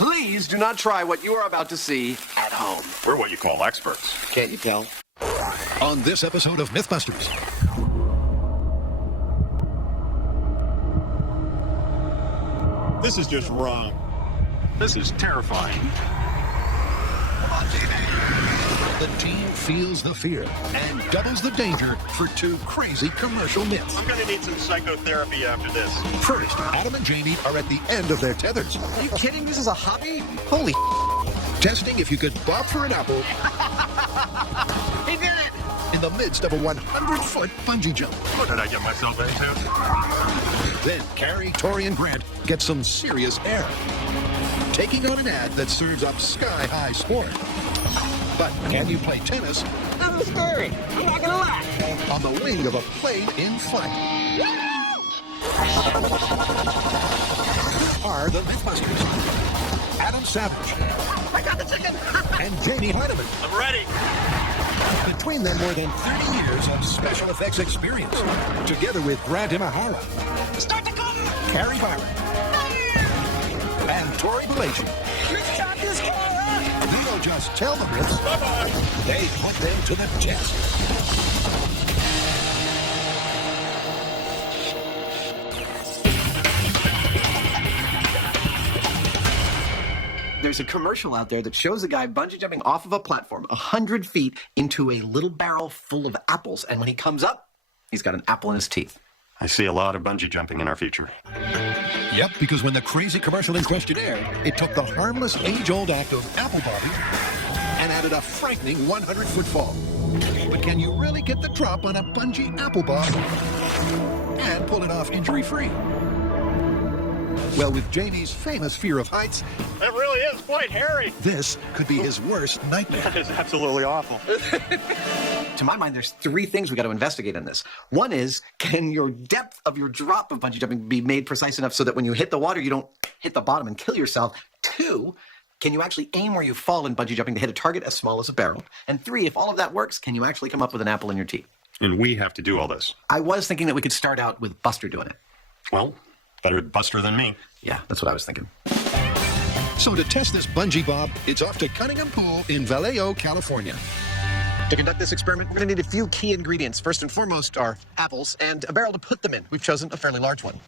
Please do not try what you are about to see at home. We're what you call experts. Can't you tell? On this episode of MythBusters. This is just wrong. This is terrifying. The team feels the fear and doubles the danger for two crazy commercial myths. I'm gonna need some psychotherapy after this. First, Adam and Jamie are at the end of their tethers. Are you kidding? This is a hobby? Holy Testing if you could bop for an apple He did it! in the midst of a 100-foot bungee jump. What did I get myself into? Then Carrie, Tori, and Grant get some serious air, taking on an ad that serves up sky-high sport. But can you play tennis This is scary. I'm not gonna lie. on the wing of a plane in flight? Are the MythBusters Adam Savage I got the chicken! and Jamie Heineman. I'm ready. Between them, more than 30 years of special effects experience, together with Grant Imahara, Start to come! Carrie Byron, and Tori Belaci. Let's start this car! They don't just tell the myths, Bye-bye. they put them to the test. There's a commercial out there that shows a guy bungee jumping off of a platform 100 feet into a little barrel full of apples. And when he comes up, he's got an apple in his teeth. I see a lot of bungee jumping in our future. Yep, because when the crazy commercial in question aired, it took the harmless age-old act of apple bobbing and added a frightening 100-foot fall. But can you really get the drop on a bungee apple bob and pull it off injury-free? Well, with Jamie's famous fear of heights, That really is quite hairy. this could be his worst nightmare. That is absolutely awful. To my mind, there's three things we got to investigate in this. One is, can your depth of your drop of bungee jumping be made precise enough so that when you hit the water, you don't hit the bottom and kill yourself? Two, can you actually aim where you fall in bungee jumping to hit a target as small as a barrel? And three, if all of that works, can you actually come up with an apple in your teeth? And we have to do all this. I was thinking that we could start out with Buster doing it. Well, better Buster than me. Yeah, that's what I was thinking. So to test this bungee bob, it's off to Cunningham Pool in Vallejo, California. To conduct this experiment, we're going to need a few key ingredients. First and foremost are apples and a barrel to put them in. We've chosen a fairly large one.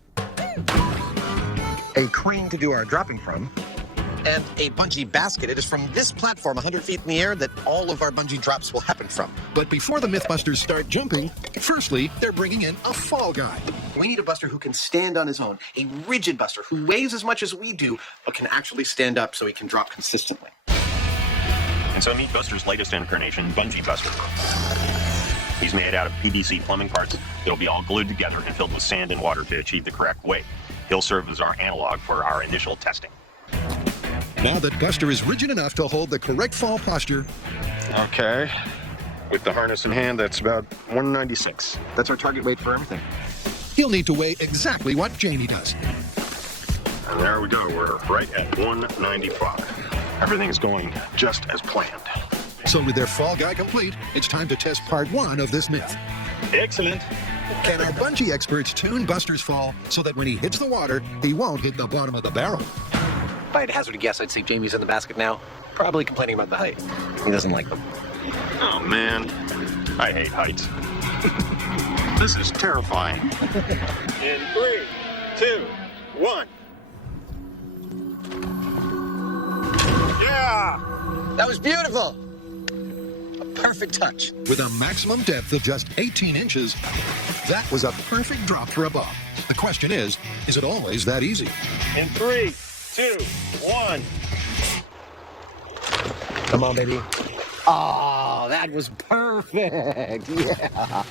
A crane to do our dropping from, and a bungee basket. It is from this platform 100 feet in the air that all of our bungee drops will happen from. But before the MythBusters start jumping, firstly, they're bringing in a fall guy. We need a Buster who can stand on his own, a rigid Buster who weighs as much as we do, but can actually stand up so he can drop consistently. And so meet Buster's latest incarnation, Bungee Buster. He's made out of PVC plumbing parts. They'll be all glued together and filled with sand and water to achieve the correct weight. He'll serve as our analog for our initial testing. Now that Buster is rigid enough to hold the correct fall posture, Okay. With the harness in hand, that's about 196. That's our target weight for everything. he'll need to weigh exactly what Jamie does. And there we go. We're right at 195. Everything is going just as planned. So with their fall guy complete, it's time to test part one of this myth. Excellent. Can our bungee experts tune Buster's fall so that when he hits the water, he won't hit the bottom of the barrel? If I had hazard a guess, I'd say Jamie's in the basket now, probably complaining about the height. He doesn't like them. Oh, man. I hate heights. This is terrifying. In 3, 2, 1. Yeah! That was beautiful. A perfect touch. With a maximum depth of just 18 inches, that was a perfect drop for a bob. The question is it always that easy? In 3, 2, 1. Come on, baby. Oh, that was perfect. Yeah.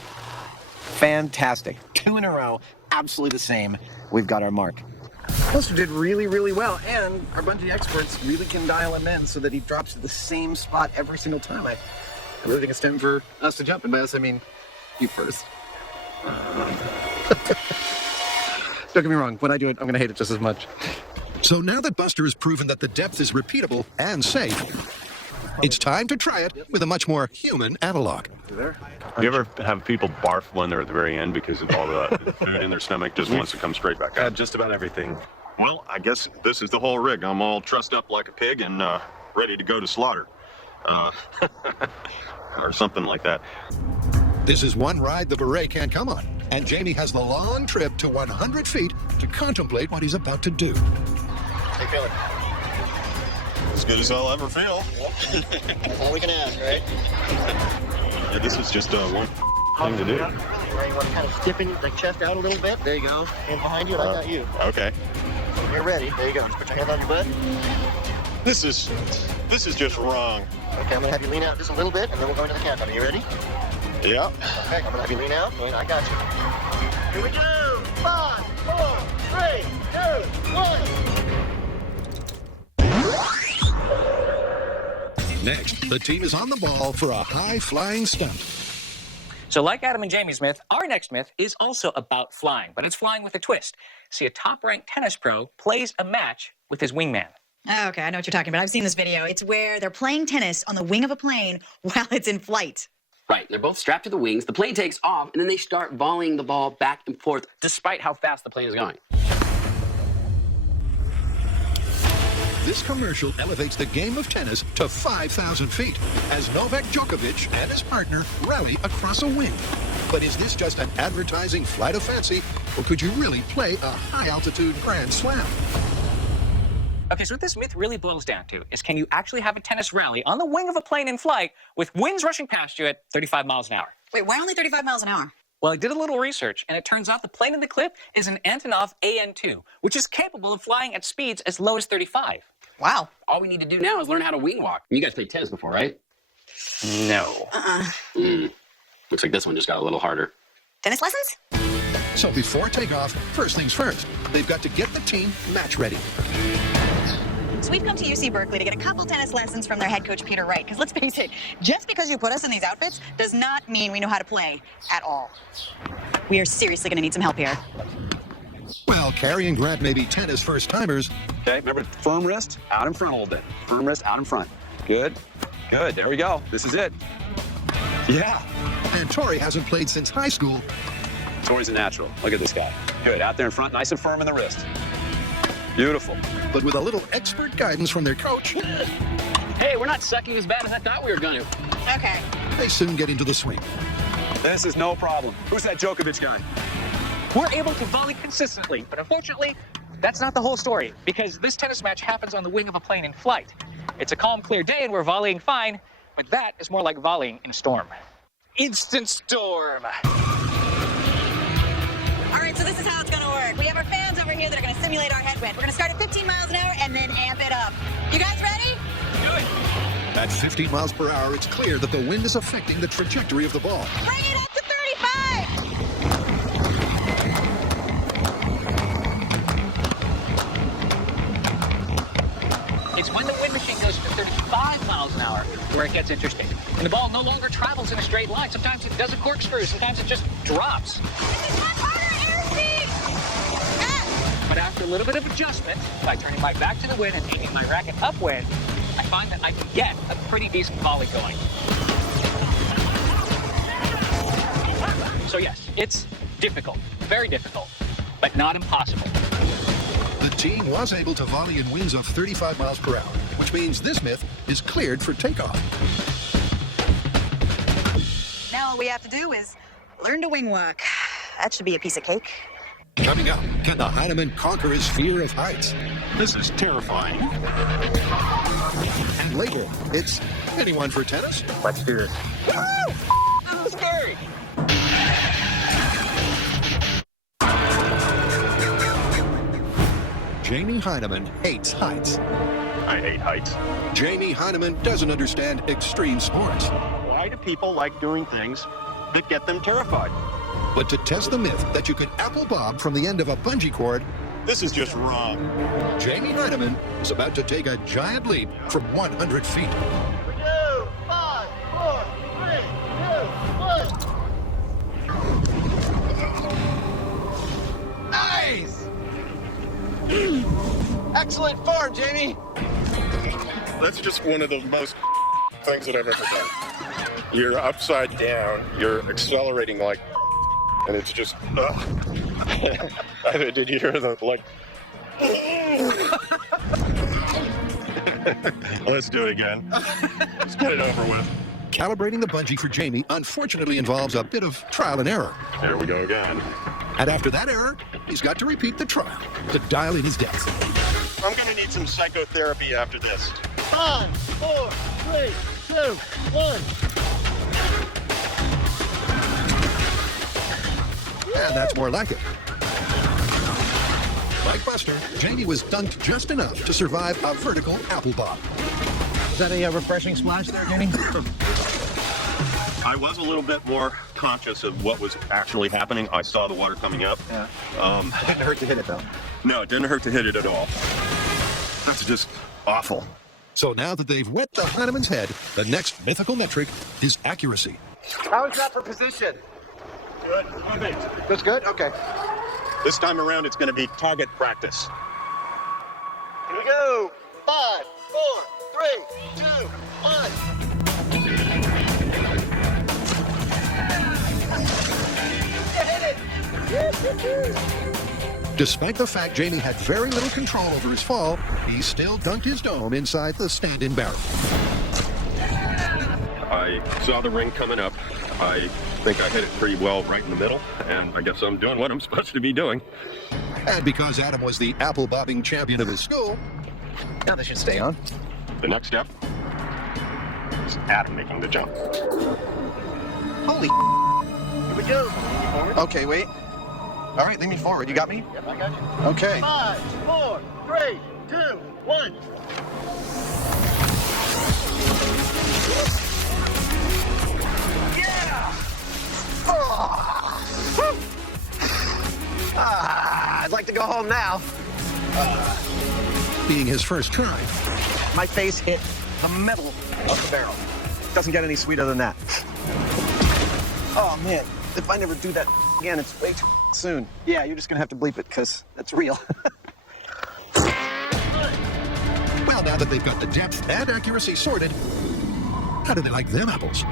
Fantastic. 2 in a row. Absolutely the same. We've got our mark. Buster did really, really well, and our bungee experts really can dial him in so that he drops at the same spot every single time. I really think it's time for us to jump, and by us, I mean you first. Don't get me wrong. When I do it, I'm going to hate it just as much. So now that Buster has proven that the depth is repeatable and safe, it's time to try it with a much more human analog. Do you ever have people barf when they're at the very end because of all the food in their stomach just wants to come straight back out? Just about everything. Well, I guess this is the whole rig. I'm all trussed up like a pig and ready to go to slaughter. Or something like that. This is one ride the Beret can't come on, and Jamie has the long trip to 100 feet to contemplate what he's about to do. How you feeling? As good as I'll ever feel. That's all we can ask, right? Yeah, this is just one thing to do. Right, you want to kind of stiffen the chest out a little bit. There you go. Hands behind you, and I got you. Okay. You're ready. There you go. Just put your hand on your butt. This is just wrong. Okay, I'm going to have you lean out just a little bit, and then we'll go into the countdown. Are you ready? Yeah. Okay, I'm going to have you lean out. I got you. Here we go. 5, 4, 3, 2, 1. Next, the team is on the ball for a high-flying stunt. So like Adam and Jamie's myth, our next myth is also about flying, but it's flying with a twist. See, a top-ranked tennis pro plays a match with his wingman. Okay, I know what you're talking about. I've seen this video. It's where they're playing tennis on the wing of a plane while it's in flight. Right, they're both strapped to the wings, the plane takes off, and then they start volleying the ball back and forth, despite how fast the plane is going. This commercial elevates the game of tennis to 5,000 feet as Novak Djokovic and his partner rally across a wing. But is this just an advertising flight of fancy, or could you really play a high-altitude Grand Slam? Okay, so what this myth really boils down to is, can you actually have a tennis rally on the wing of a plane in flight with winds rushing past you at 35 miles an hour? Wait, why only 35 miles an hour? Well, I did a little research, and it turns out the plane in the clip is an Antonov AN-2, which is capable of flying at speeds as low as 35. Wow. All we need to do now is learn how to wing walk. You guys played tennis before, right? No. Looks like this one just got a little harder. Tennis lessons? So before takeoff, first things first, they've got to get the team match ready. So we've come to UC Berkeley to get a couple tennis lessons from their head coach, Peter Wright. Because let's face it, just because you put us in these outfits does not mean we know how to play at all. We are seriously going to need some help here. Well, Carrie and Grant may be tennis first-timers. Okay, remember, firm wrist, out in front a little bit. Firm wrist, out in front. Good, good, there we go. This is it. Yeah. And Tori hasn't played since high school. Tori's a natural. Look at this guy. Good, out there in front, nice and firm in the wrist. Beautiful. But with a little expert guidance from their coach, Hey, we're not sucking as bad as I thought we were going to. Okay. they soon get into the swing. This is no problem. Who's that Djokovic guy? We're able to volley consistently, but unfortunately, that's not the whole story, because this tennis match happens on the wing of a plane in flight. It's a calm, clear day, and we're volleying fine, but that is more like volleying in a storm. Instant storm. All right, so this is how it's going to work. We have our fans over here that are going to simulate our headwind. We're going to start at 15 miles an hour and then amp it up. You guys ready? At 15 miles per hour, it's clear that the wind is affecting the trajectory of the ball. Bring it up to 35! It's when the wind machine goes to 35 miles an hour where it gets interesting. And the ball no longer travels in a straight line. Sometimes it does a corkscrew. Sometimes it just drops. But after a little bit of adjustment, by turning my back to the wind and aiming my racket upwind, I find that I can get a pretty decent volley going. So yes, it's difficult, very difficult, but not impossible. The team was able to volley in winds of 35 miles per hour, which means this myth is cleared for takeoff. Now all we have to do is learn to wing walk. That should be a piece of cake. Coming up, can the Heineman conquer his fear of heights? This is terrifying. And later, it's anyone for tennis? Let's hear it. This is scary. Jamie Heineman hates heights. I hate heights. Jamie Heineman doesn't understand extreme sports. Why do people like doing things that get them terrified? But to test the myth that you could apple bob from the end of a bungee cord, This is just wrong. Jamie Heineman is about to take a giant leap from 100 feet. 5, 4, 3, 2, 1. Nice! Excellent form, Jamie. That's just one of the most things that I've ever done. You're upside down, you're accelerating like, and it's just, did you hear the, like, Let's do it again. Let's get it over with. Calibrating the bungee for Jamie unfortunately involves a bit of trial and error. There we go again. And after that error, he's got to repeat the trial to dial in his depth. I'm gonna need some psychotherapy after this. 5, 4, 3, 2, 1. And that's more like it. Like Buster, Jamie was dunked just enough to survive a vertical apple bob. Is that a refreshing splash there, Jenny? I was a little bit more conscious of what was actually happening. I saw the water coming up. Yeah. It didn't hurt to hit it, though. No, it didn't hurt to hit it at all. That's just awful. So now that they've wet the Heineman's head, the next mythical metric is accuracy. How is that for position? Good. That's good? Okay. This time around, it's gonna be target practice. Here we go. 5, 4, 3, 2, 1. Despite the fact Jamie had very little control over his fall, he still dunked his dome inside the stand-in barrel. I saw the ring coming up. I think I hit it pretty well right in the middle, and I guess I'm doing what I'm supposed to be doing. And because Adam was the apple bobbing champion of his school, Now this should stay on. The next step is Adam making the jump. Holy Here we go. Okay, wait. All right, lean me forward. You got me? Yep, I got you. Okay. 5, 4, 3, 2, 1. I'd like to go home now. being his first try, My face hit the middle of the barrel. Doesn't get any sweeter than that. Oh, man. If I never do that again, it's way too soon. Yeah, you're just going to have to bleep it because that's real. well, now that they've got the depth and accuracy sorted, how do they like them apples?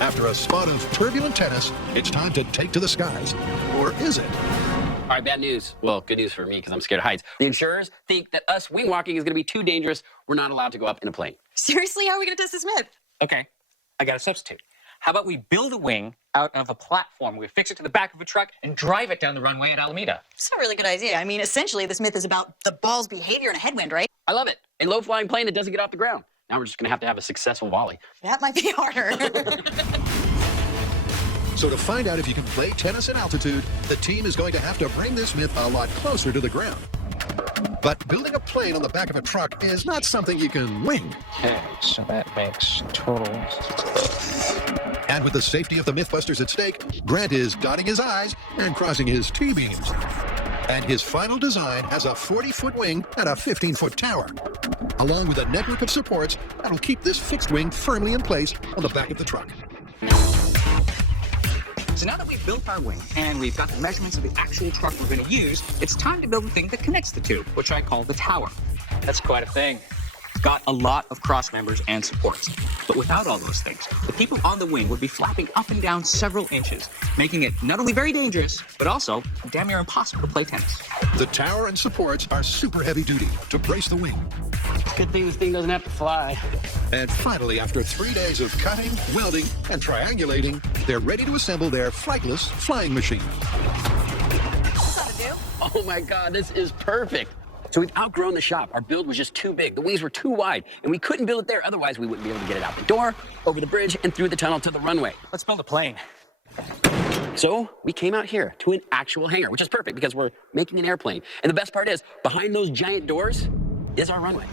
After a spot of turbulent tennis, it's time to take to the skies. Or is it? All right, bad news. Well, good news for me because I'm scared of heights. The insurers think that us wing walking is going to be too dangerous. We're not allowed to go up in a plane. Seriously, how are we going to test this myth? Okay, I got a substitute. How about we build a wing out of a platform, we fix it to the back of a truck, and drive it down the runway at Alameda? It's a really good idea. I mean, essentially, this myth is about the ball's behavior in a headwind, right? I love it. A low-flying plane that doesn't get off the ground. Now we're just going to have a successful volley. That might be harder. So to find out if you can play tennis in altitude, the team is going to have to bring this myth a lot closer to the ground. But building a plane on the back of a truck is not something you can wing. Okay, so that makes total. And with the safety of the MythBusters at stake, Grant is dotting his I's and crossing his T-beams. And his final design has a 40-foot wing and a 15-foot tower, along with a network of supports that'll keep this fixed wing firmly in place on the back of the truck. So now that we've built our wing and we've got the measurements of the actual truck we're going to use, it's time to build the thing that connects the two, which I call the tower. That's quite a thing. It's got a lot of cross members and supports. But without all those things, the people on the wing would be flapping up and down several inches, making it not only very dangerous, but also damn near impossible to play tennis. The tower and supports are super heavy duty to brace the wing. Good thing this thing doesn't have to fly. And finally, after 3 days of cutting, welding, and triangulating, they're ready to assemble their flightless flying machine. Oh my God, this is perfect. So we've outgrown the shop. Our build was just too big. The wings were too wide, and we couldn't build it there. Otherwise, we wouldn't be able to get it out the door, over the bridge, and through the tunnel to the runway. Let's build a plane. So we came out here to an actual hangar, which is perfect because we're making an airplane. And the best part is, behind those giant doors is our runway.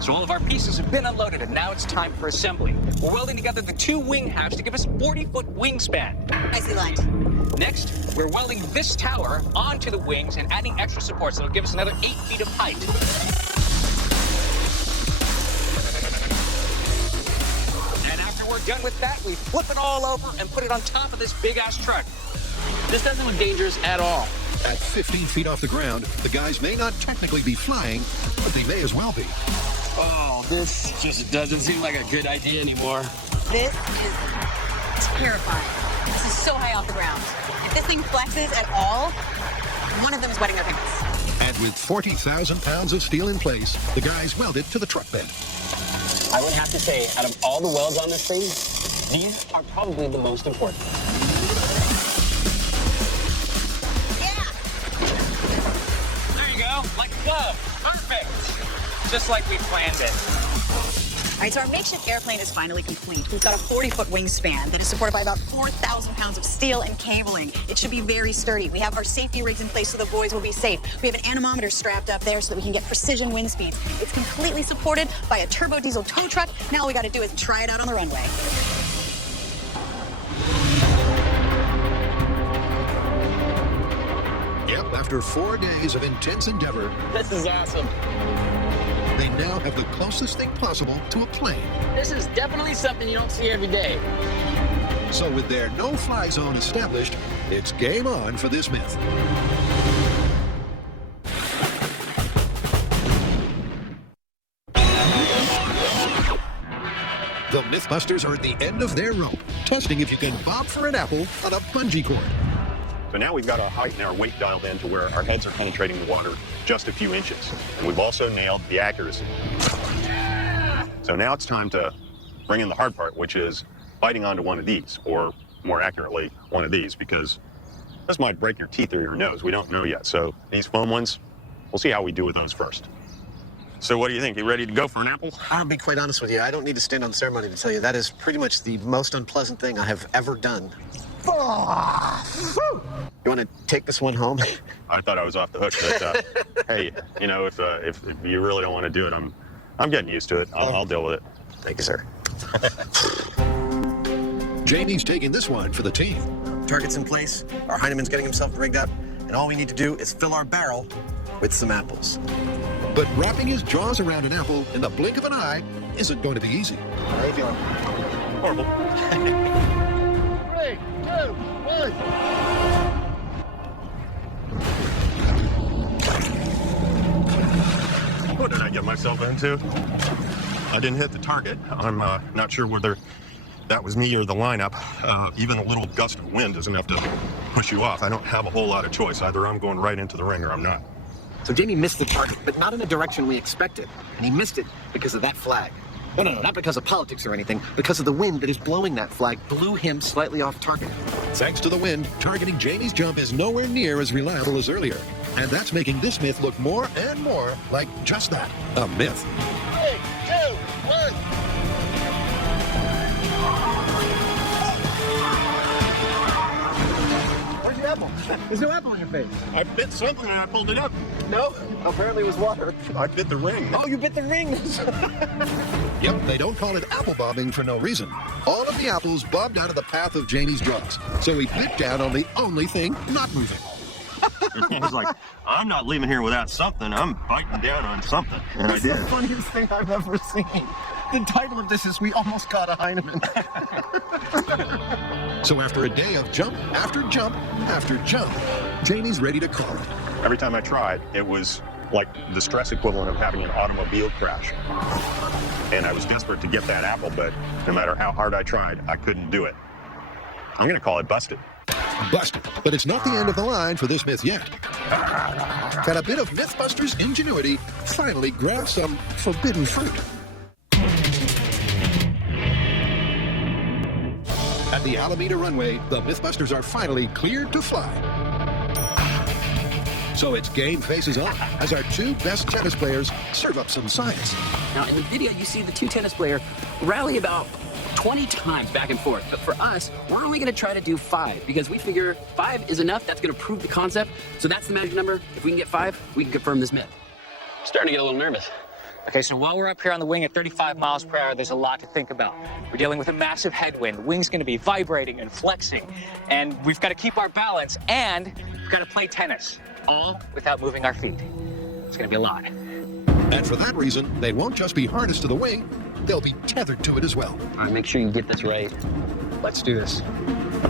So all of our pieces have been unloaded, and now it's time for assembly. We're welding together the two wing halves to give us a 40-foot wingspan. Nicely lined. Next, we're welding this tower onto the wings and adding extra supports that'll give us another 8 feet of height. And after we're done with that, we flip it all over and put it on top of this big-ass truck. This doesn't look dangerous at all. At 15 feet off the ground, the guys may not technically be flying, but they may as well be. Oh, this just doesn't seem like a good idea anymore. This is terrifying. This is so high off the ground. If this thing flexes at all, one of them is wetting their pants. And with 40,000 pounds of steel in place, the guys weld it to the truck bed. I would have to say, out of all the welds on this thing, these are probably the most important. Yeah! There you go, like a glove. Perfect. Just like we planned it. All right, so our makeshift airplane is finally complete. We've got a 40-foot wingspan that is supported by about 4,000 pounds of steel and cabling. It should be very sturdy. We have our safety rigs in place so the boys will be safe. We have an anemometer strapped up there so that we can get precision wind speeds. It's completely supported by a turbo diesel tow truck. Now all we got to do is try it out on the runway. Yep, after 4 days of intense endeavor, This is awesome. they now have the closest thing possible to a plane. This is definitely something you don't see every day. So with their no-fly zone established, it's game on for this myth. The MythBusters are at the end of their rope, testing if you can bob for an apple on a bungee cord. So now we've got our height and our weight dialed in to where our heads are penetrating the water just a few inches. And we've also nailed the accuracy. So now it's time to bring in the hard part, which is biting onto one of these, or more accurately, one of these, because this might break your teeth or your nose. We don't know yet. So these foam ones, we'll see how we do with those first. So what do you think? You ready to go for an apple? I'll be quite honest with you. I don't need to stand on the ceremony to tell you that is pretty much the most unpleasant thing I have ever done. You want to take this one home? I thought I was off the hook, but hey, you know, if you really don't want to do it, I'm getting used to it. I'll deal with it. Thank you, sir. Jamie's taking this one for the team. Target's in place. Our Heineman's getting himself rigged up. And all we need to do is fill our barrel with some apples. But wrapping his jaws around an apple in the blink of an eye isn't going to be easy. How are you feeling? Horrible. 3, 2, 1. What did I get myself into? I didn't hit the target. I'm not sure whether that was me or the lineup. Even a little gust of wind is enough to push you off. I don't have a whole lot of choice. Either I'm going right into the ring or I'm not. So Jamie missed the target, but not in the direction we expected. And he missed it because of that flag. No, not because of politics or anything. Because of the wind that is blowing that flag blew him slightly off target. Thanks to the wind, targeting Jamie's jump is nowhere near as reliable as earlier. And that's making this myth look more and more like just that, a myth. 3, 2, 1. Where's your apple? There's no apple in your face. I bit something and I pulled it up. No? Apparently it was water. I bit the ring. Oh, you bit the ring. Yep, they don't call it apple bobbing for no reason. All of the apples bobbed out of the path of Jamie's jaws, so he bit down on the only thing not moving. I was like, I'm not leaving here without something. I'm biting down on something. And I It's did. the funniest thing I've ever seen. The title of this is We Almost Caught a Heineman. So after a day of jump after jump after jump, Jamie's ready to call it. Every time I tried, it was like the stress equivalent of having an automobile crash. And I was desperate to get that apple, but no matter how hard I tried, I couldn't do it. I'm going to call it busted. Busted. But it's not the end of the line for this myth yet. Can a bit of MythBusters' ingenuity finally grab some forbidden fruit? At the Alameda runway, the MythBusters are finally cleared to fly. So it's game faces on as our two best tennis players serve up some science. Now, in the video, you see the two tennis players rally about 20 times back and forth. But for us, we're only going to try to do 5 because we figure 5 is enough. That's going to prove the concept. So that's the magic number. If we can get 5, we can confirm this myth. Starting to get a little nervous. Okay, so while we're up here on the wing at 35 miles per hour, there's a lot to think about. We're dealing with a massive headwind. The wing's going to be vibrating and flexing, and we've got to keep our balance, and we've got to play tennis, all without moving our feet. It's going to be a lot. And for that reason, they won't just be harnessed to the wing, they'll be tethered to it as well. All right, make sure you get this right. Let's do this.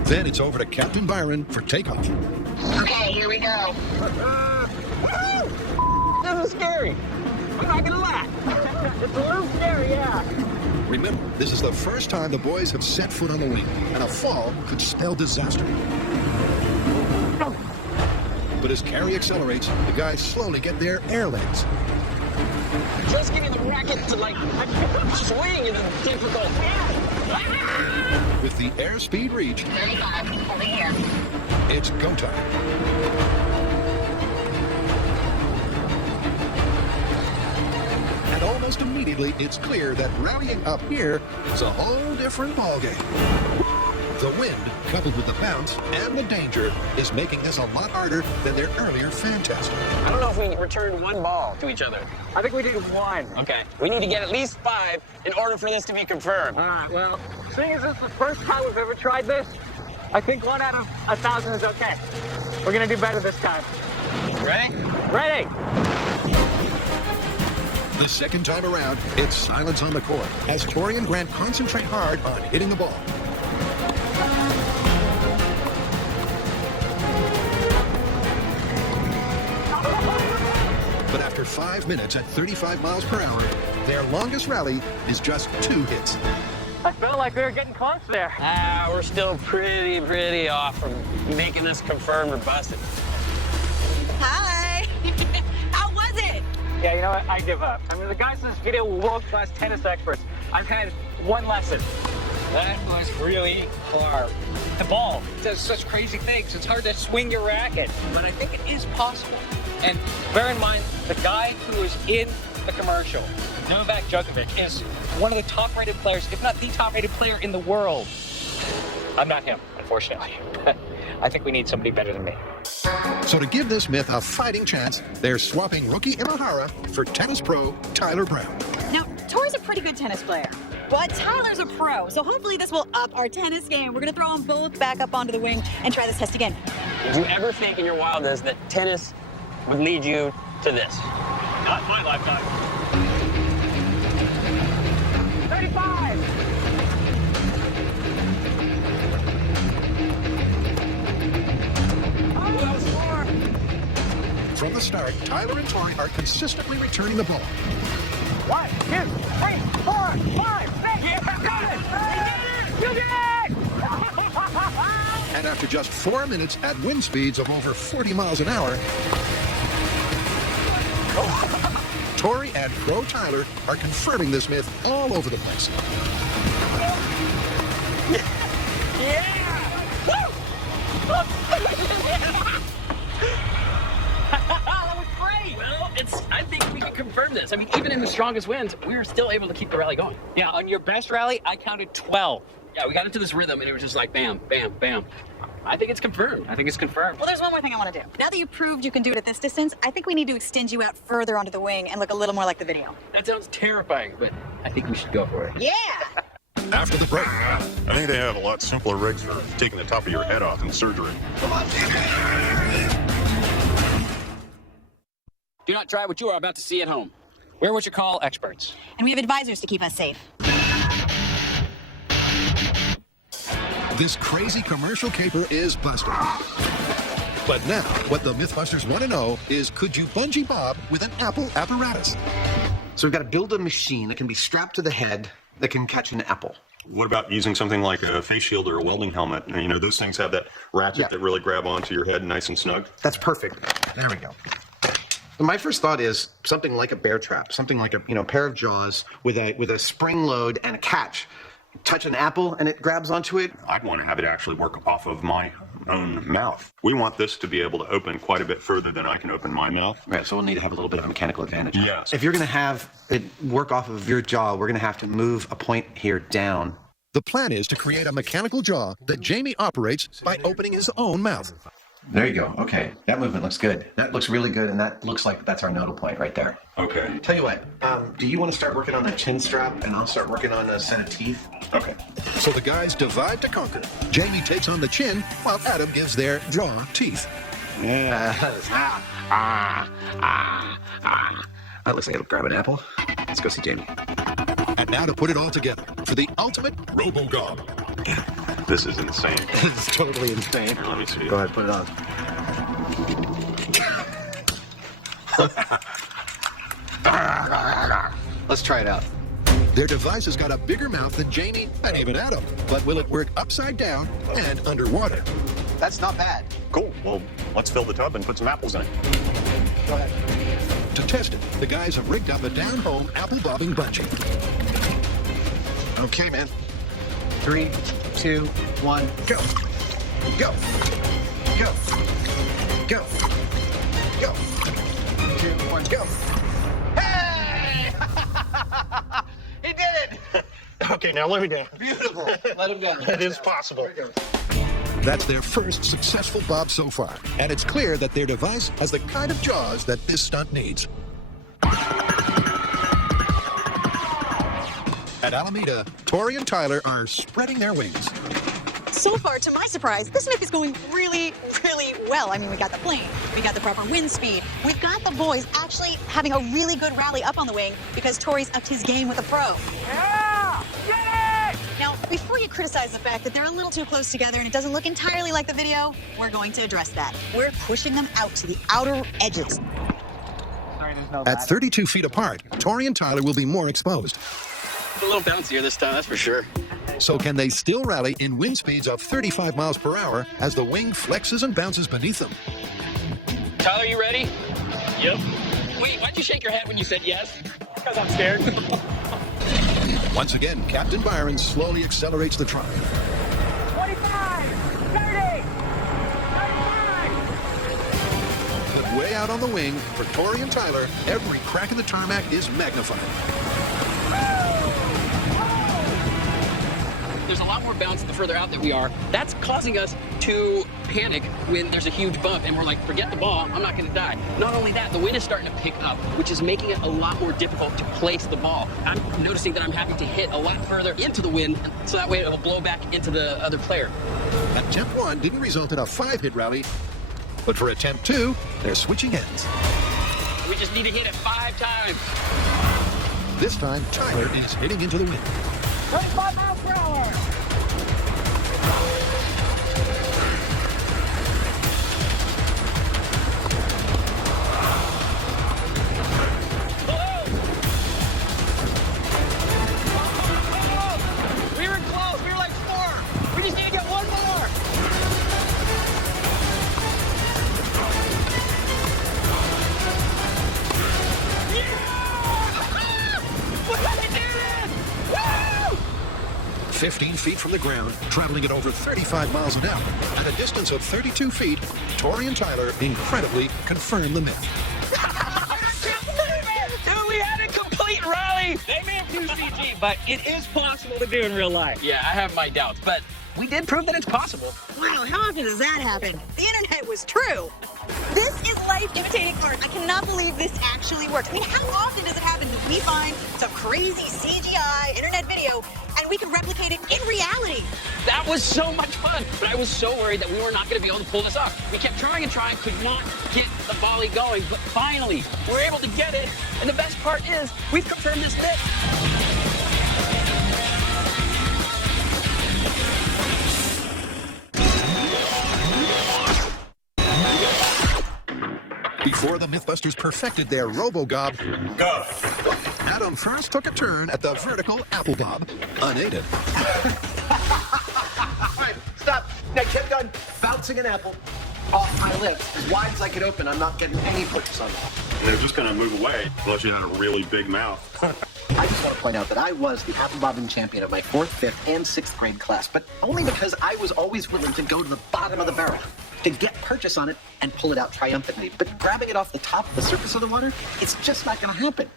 Then it's over to Captain Byron for takeoff. Okay, here we go. This is scary. I'm not going to lie. It's a little scary, yeah. Remember, this is the first time the boys have set foot on the wing, and a fall could spell disaster. But as Carrie accelerates, the guys slowly get their air legs. Just getting the racket to swing is difficult. With the airspeed reach, 35, over here. it's go time. And almost immediately, it's clear that rallying up here is a whole different ballgame. The wind, coupled with the bounce and the danger, is making this a lot harder than their earlier fan test. I don't know if we returned one ball to each other. I think we did one. Okay. We need to get at least 5 in order for this to be confirmed. All right, well, seeing as this is the first time we've ever tried this, I think 1 out of 1,000 is okay. We're gonna do better this time. Ready? Ready? The second time around, it's silence on the court as Tori and Grant concentrate hard on hitting the ball. But after 5 minutes at 35 miles per hour, their longest rally is just 2 hits. I felt like we were getting close there. We're still pretty off from making this confirmed or busted. Hi. How was it? Yeah, you know what? I give up. I mean, the guys in this video were world-class tennis experts. I've had 1 lesson. That was really hard. The ball does such crazy things. It's hard to swing your racket, but I think it is possible. And bear in mind, the guy who was in the commercial, Novak Djokovic, is one of the top-rated players, if not the top-rated player in the world. I'm not him, unfortunately. I think we need somebody better than me. So to give this myth a fighting chance, they're swapping rookie Imahara for tennis pro Tyler Brown. Now, Tori's a pretty good tennis player, but Tyler's a pro, so hopefully this will up our tennis game. We're gonna throw them both back up onto the wing and try this test again. Did you ever think in your wildest that tennis would lead you to this? Not in my lifetime. 35! From the start, Tyler and Tori are consistently returning the ball. 1, 2, 3, 4, 5, 6! Yeah, got it! You did it! And after just 4 minutes at wind speeds of over 40 miles an hour, Tori and pro Tyler are confirming this myth all over the place. That was great! Well, I think we can confirm this. I mean, even in the strongest winds, we were still able to keep the rally going. Yeah, on your best rally, I counted 12. Yeah, we got into this rhythm and it was just like bam, bam, bam. I think it's confirmed. I think it's confirmed. Well, there's one more thing I want to do. Now that you proved you can do it at this distance, I think we need to extend you out further onto the wing and look a little more like the video. That sounds terrifying, but I think we should go for it. Yeah! After the break, I think they have a lot simpler rigs for taking the top of your head off in surgery. Do not try what you are about to see at home. We're what you call experts. And we have advisors to keep us safe. this crazy commercial caper is busted. But now, what the MythBusters want to know is, could you bungee bob with an Apple apparatus? So we've got to build a machine that can be strapped to the head that can catch an apple. What about using something like a face shield or a welding helmet? You know, those things have that ratchet that really grab onto your head nice and snug. That's perfect. There we go. My first thought is something like a bear trap, something like a pair of jaws with a spring load and a catch. Touch an apple and it grabs onto it. I'd want to have it actually work off of my own mouth. We want this to be able to open quite a bit further than I can open my mouth. Right, so we'll need to have a little bit of mechanical advantage. Yes. If you're going to have it work off of your jaw, we're going to have to move a point here down. The plan is to create a mechanical jaw that Jamie operates by opening his own mouth. There you go. Okay, that movement looks good. That looks really good, and that looks like that's our nodal point right there. Okay. Tell you what, do you want to start working on a chin strap, and I'll start working on a set of teeth? Okay. So the guys divide to conquer. Jamie takes on the chin, while Adam gives their jaw teeth. Yeah. That looks like it'll grab an apple. Let's go see Jamie. And now to put it all together for the ultimate robo-gob. This is insane. This is totally insane. Let me see. Go ahead, put it on. Let's try it out. Their device has got a bigger mouth than Jamie and even Adam. But will it work upside down and underwater? That's not bad. Cool. Well, let's fill the tub and put some apples in it. Go ahead. To test it, the guys have rigged up a down-home apple bobbing bungee. Okay, man. 3, 2, 1, go. Go. Go. Go. Go. 2, 1, go. Hey! He did it! Okay, now let me down. Beautiful. Let him go. It is possible. That's their first successful bob so far, and it's clear that their device has the kind of jaws that this stunt needs. At Alameda, Tori and Tyler are spreading their wings. So far, to my surprise, this myth is going really, really well. I mean, we got the plane, we got the proper wind speed, we've got the boys actually having a really good rally up on the wing because Tori's upped his game with a pro. Yeah! Get it! Now, before you criticize the fact that they're a little too close together and it doesn't look entirely like the video, we're going to address that. We're pushing them out to the outer edges. Sorry, there's no At 32 feet apart, Tori and Tyler will be more exposed. A little bouncier this time, that's for sure. So can they still rally in wind speeds of 35 miles per hour as the wing flexes and bounces beneath them? Tyler, you ready? Yep. Wait, why'd you shake your head when you said yes? Because I'm scared. Once again, Captain Byron slowly accelerates the trial. 25! 30! 35! But way out on the wing, for Tori and Tyler, every crack in the tarmac is magnified. There's a lot more bounce the further out that we are. That's causing us to panic when there's a huge bump and we're like, forget the ball, I'm not gonna die. Not only that, the wind is starting to pick up, which is making it a lot more difficult to place the ball. I'm noticing that I'm having to hit a lot further into the wind, so that way it will blow back into the other player. Attempt 1 didn't result in a 5-hit rally, but for attempt 2, they're switching ends. We just need to hit it 5 times. This time, Tyler is hitting into the wind. 25 miles per hour! We were close, we were like 4. We just need to get one more. We did it! Woo! 15 feet from the ground, traveling at over 35 miles an hour. At a distance of 32 feet, Tori and Tyler incredibly confirm the myth. Dude, we had a complete rally! They may have used CG, but it is possible to do in real life. Yeah, I have my doubts, but we did prove that it's possible. Wow, how often does that happen? The internet was true. This is life imitating art. I cannot believe this actually works. I mean, how often does it happen that we find some crazy CGI internet video and we can replicate it in reality? That was so much fun, but I was so worried that we were not going to be able to pull this off. We kept trying and trying, could not get the volley going, but finally, we're able to get it. And the best part is, we've confirmed this myth. Before the MythBusters perfected their RoboGob, Go! Adam first took a turn at the vertical apple bob, unaided. All right, stop. I kept on bouncing an apple off my lips as wide as I could open. I'm not getting any push on it. They're just gonna move away unless you had a really big mouth. I just want to point out that I was the apple bobbing champion of my 4th, 5th, and 6th grade class, but only because I was always willing to go to the bottom of the barrel to get purchase on it and pull it out triumphantly. But grabbing it off the top of the surface of the water, it's just not going to happen.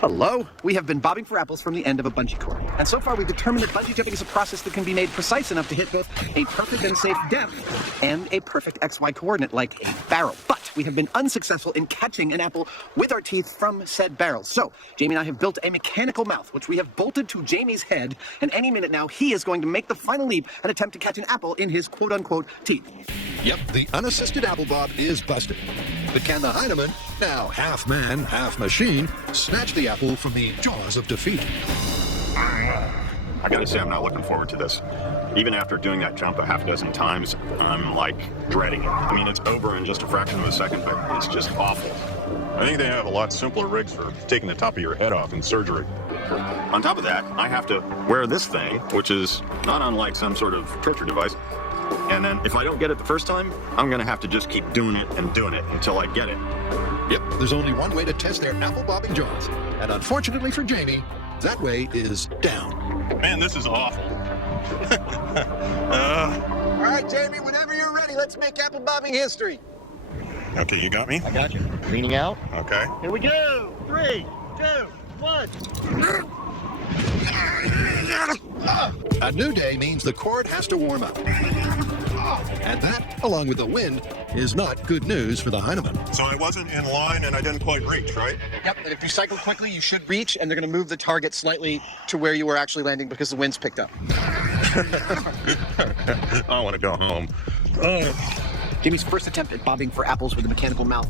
Hello. We have been bobbing for apples from the end of a bungee cord. And so far, we've determined that bungee jumping is a process that can be made precise enough to hit both a perfect and safe depth and a perfect XY coordinate like a barrel. But we have been unsuccessful in catching an apple with our teeth from said barrel. So, Jamie and I have built a mechanical mouth, which we have bolted to Jamie's head. And any minute now, he is going to make the final leap and attempt to catch an apple in his quote-unquote teeth. Yep, the unassisted apple bob is busted. But can the Heineman, now half man, half machine, snatch the apple from the jaws of defeat? I gotta say, I'm not looking forward to this. Even after doing that jump a half dozen times, I'm like dreading it. I mean, it's over in just a fraction of a second, but it's just awful. I think they have a lot simpler rigs for taking the top of your head off in surgery. On top of that, I have to wear this thing, which is not unlike some sort of torture device. And then if I don't get it the first time, I'm going to have to just keep doing it until I get it. Yep, there's only one way to test their apple bobbing jaws. And unfortunately for Jamie, that way is down. Man, this is awful. All right, Jamie, whenever you're ready, let's make apple bobbing history. Okay, you got me? I got you. Leaning out. Okay. Here we go. 3, 2, 1. A new day means the cord has to warm up. And that, along with the wind, is not good news for the Heinemann. So I wasn't in line and I didn't quite reach, right? Yep, and if you cycle quickly, you should reach, and they're going to move the target slightly to where you were actually landing because the wind's picked up. I want to go home. Jimmy's first attempt at bobbing for apples with a mechanical mouth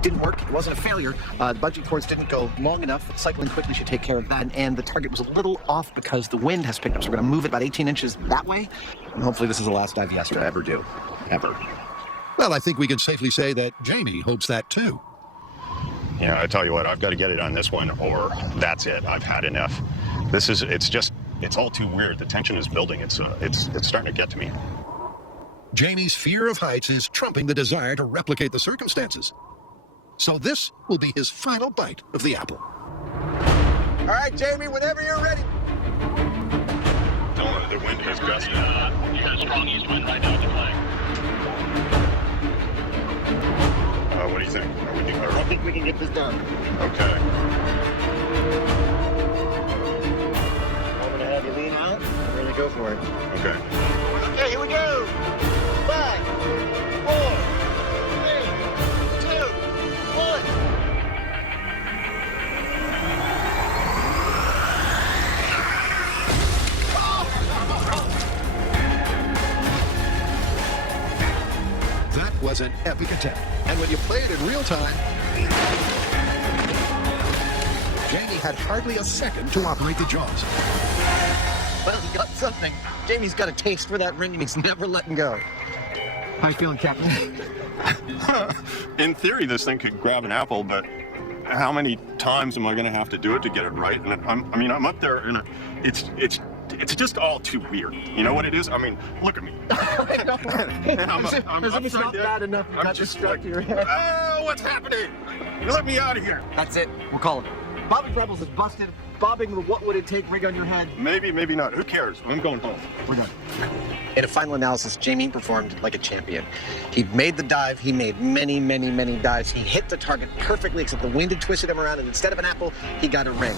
didn't work. It wasn't a failure. The bungee cords didn't go long enough. Cycling quickly should take care of that. And the target was a little off because the wind has picked up. So we're going to move it about 18 inches that way. And hopefully this is the last dive Yester ever do. Ever. Well, I think we can safely say that Jamie hopes that too. Yeah, I tell you what, I've got to get it on this one, or that's it. I've had enough. It's all too weird. The tension is building. It's starting to get to me. Jamie's fear of heights is trumping the desire to replicate the circumstances. So this will be his final bite of the apple. All right, Jamie, whenever you're ready. Tell me, the wind has gusted. You got a strong east wind right now at the flag. What do you think? I think we can get this done. Okay. I'm going to have you lean out. We're going to go for it. Okay. Okay, here we go. 5, 4, 3, 2, 1. That was an epic attempt. And when you play it in real time, Jamie had hardly a second to operate the jaws. Well, he got something. Jamie's got a taste for that ring, and he's never letting go. How you feeling, Captain? In theory, this thing could grab an apple, but how many times am I going to have to do it to get it right? And I'm up there, and it's just all too weird. You know what it is? I mean, look at me. I know. I'm As if it's upside not down. bad enough, you I'm got just struck like, to your head. oh, what's happening? Let me out of here. That's it. We'll call it. Bobbing for apples is busted. Bobbing the what would it take rig on your head. Maybe, maybe not. Who cares? I'm going home. We're done. In a final analysis, Jamie performed like a champion. He made the dive. He made many, many, many dives. He hit the target perfectly, except the wind had twisted him around, and instead of an apple, he got a ring.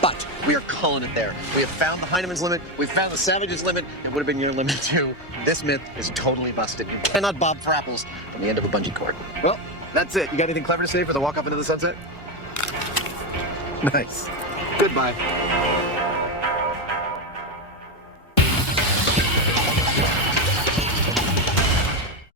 But we are calling it there. We have found the Heinemann's limit. We've found the Savage's limit. It would have been your limit too. This myth is totally busted. You cannot bob for apples from the end of a bungee cord. Well, that's it. You got anything clever to say for the walk off into the sunset? Nice. Goodbye.